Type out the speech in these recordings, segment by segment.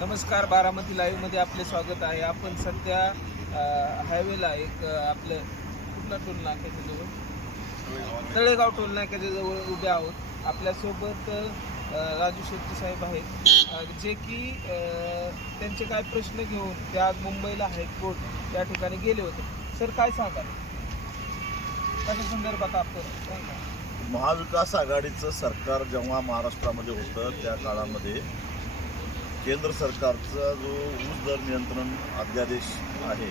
नमस्कार बारामती लाईव्हमध्ये आपले स्वागत आहे. आपण सध्या हायवेला एक आपलं कुठला टोल नाक्याच्या जवळ? तळेगाव. टोल नाक्याच्या जवळ उभे आहोत. आपल्यासोबत राजू शेट्टी साहेब आहेत. जे की त्यांचे काय प्रश्न घेऊन ते आज मुंबईला हायकोर्ट त्या ठिकाणी गेले होते. सर काय सांगाल? कशा संदर्भात आपण. महाविकास आघाडीचं सरकार जेव्हा महाराष्ट्रामध्ये होतं त्या काळामध्ये केंद्र सरकारचा जो ऊस दर नियंत्रण अध्यादेश आहे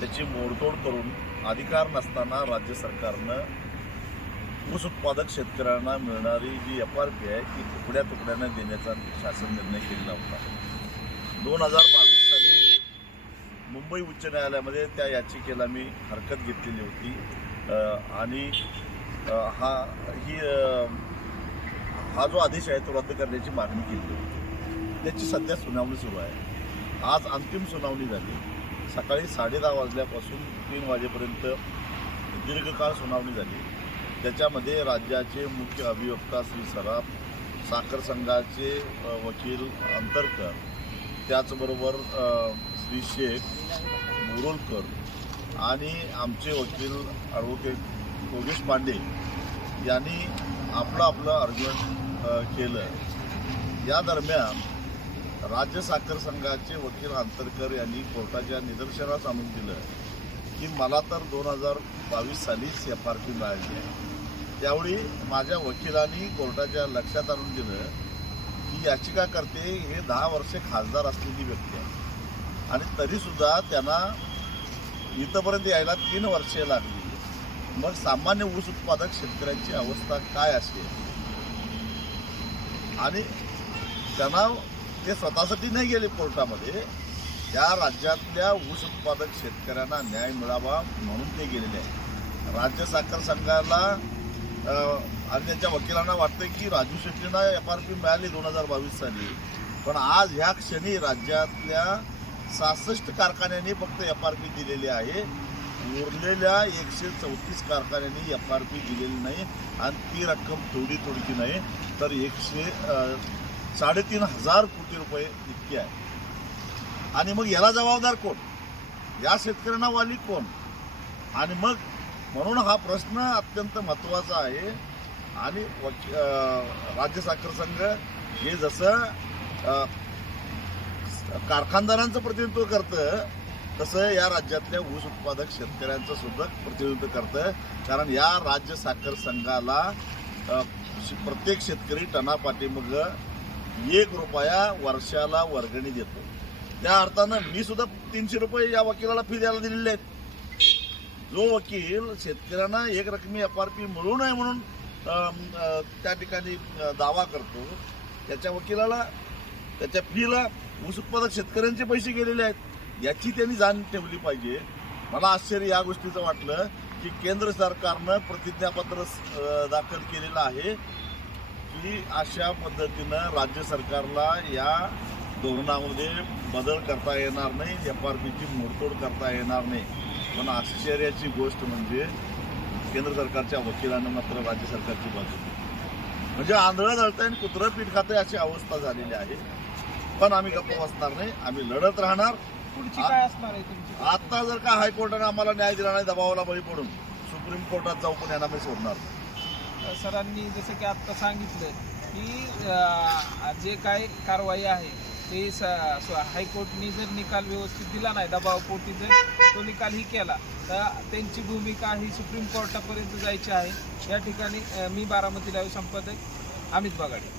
त्याची मोडतोड करून अधिकार नसताना राज्य सरकारनं ऊस उत्पादक शेतकऱ्यांना मिळणारी जी एफ आर पी आहे ती तुकड्या तुकड्यानं देण्याचा शासन निर्णय केलेला होता. दोन हजार बावीस साली मुंबई उच्च न्यायालयामध्ये त्या याचिकेला मी हरकत घेतलेली होती. आणि हा ही हा जो आदेश आहे तो रद्द करण्याची मागणी केली होती. त्याची सध्या सुनावणी सुरू आहे. आज अंतिम सुनावणी झाली. सकाळी साडेदहा वाजल्यापासून तीन वाजेपर्यंत दीर्घकाळ सुनावणी झाली. त्याच्यामध्ये राज्याचे मुख्य अभियोक्ता श्री सराफ साखर संघाचे वकील अंतरकर त्याचबरोबर श्री शेख मोरोलकर आणि आमचे वकील ॲडव्होकेट योगेश पांडे यांनी आपलं आपलं आर्ग्युमेंट केलं. या दरम्यान राज्य साखर संघाचे वकील आंतरकर यांनी कोर्टाच्या निदर्शनास आणून दिलं की मला तर दोन हजार बावीस सालीच एफ आर पी मिळाली आहे. त्यावेळी माझ्या वकिलांनी कोर्टाच्या लक्षात आणून दिलं की याचिकाकर्ते हे दहा वर्षे खासदार असलेली व्यक्ती आहे. आणि तरीसुद्धा त्यांना इथंपर्यंत यायला तीन वर्षे लागली. मग सामान्य ऊस उत्पादक शेतकऱ्यांची अवस्था काय असेल? आणि त्यांना ते स्वतःसाठी नाही गेले कोर्टामध्ये. या राज्यातल्या ऊस उत्पादक शेतकऱ्यांना न्याय मिळावा म्हणून ते गेलेले आहेत. राज्य साखर संघाला आणि त्यांच्या वकिलांना वाटतं की राजू शेट्टींना एफ आर पी मिळाली दोन हजार बावीस साली. पण आज ह्या क्षणी राज्यातल्या सहासष्ट कारखान्यांनी फक्त एफ आर पी दिलेली आहे. उरलेल्या एकशे चौतीस कारखान्यांनी एफ आर पी दिलेली नाही आणि ती रक्कम थोडी थोडकी नाही. तर एकशे साडेतीन हजार कोटी रुपये इतकी आहे. आणि मग याला जबाबदार कोण? या शेतकऱ्यांना वाली कोण? आणि मग म्हणून हा प्रश्न अत्यंत महत्त्वाचा आहे. आणि वकी राज्य साखर संघ हे जसं कारखानदारांचं प्रतिनिधित्व करतं तसं या राज्यातल्या ऊस उत्पादक शेतकऱ्यांचं सुद्धा प्रतिनिधित्व करतं. कारण या राज्य साखर संघाला श- प्रत्येक शेतकरी टनापाठीमग एक रुपया वर्षाला वर्गणी देतो. त्या अर्थानं मी सुद्धा तीनशे रुपये या वकिलाला फी द्यायला दिलेले आहेत. जो वकील शेतकऱ्यांना एक रकमी एफ आर पी मिळू नये म्हणून त्या ठिकाणी दावा करतो त्याच्या वकिलाला त्याच्या फीला ऊस उत्पादक शेतकऱ्यांचे पैसे गेलेले आहेत. याची त्यांनी जाण ठेवली पाहिजे. मला आश्चर्य या गोष्टीचं वाटलं की केंद्र सरकारनं प्रतिज्ञापत्र दाखल केलेलं आहे. की अशा पद्धतीनं राज्य सरकारला या धोरणामध्ये बदल करता येणार नाही एफ आर पीची मोडतोड करता येणार नाही पण आश्चर्याची गोष्ट म्हणजे केंद्र सरकारच्या वकिलांना मात्र राज्य सरकारची बाजू. म्हणजे आंधळं जळतंय आणि कुत्रं पीठ खातंय अशी अवस्था झालेली आहे पण आम्ही गप्प बसणार नाही आम्ही लढत राहणार आता जर का हायकोर्टाने आम्हाला न्याय दिला नाही दबावाला बळी पडून सुप्रीम कोर्टात जाऊ पण यांना मी सोडणार नाही. सरांनी जसं की आत्ता सांगितलं की जे काय कारवाई आहे ते स- हायकोर्टनी जर निकाल व्यवस्थित दिला नाही दबावपोटी जर तो निकाल ही केला तर त्यांची भूमिका ही सुप्रीम कोर्टापर्यंत जायची आहे. या ठिकाणी मी बारामती लाईव्ह संपादक अमित बगाडे.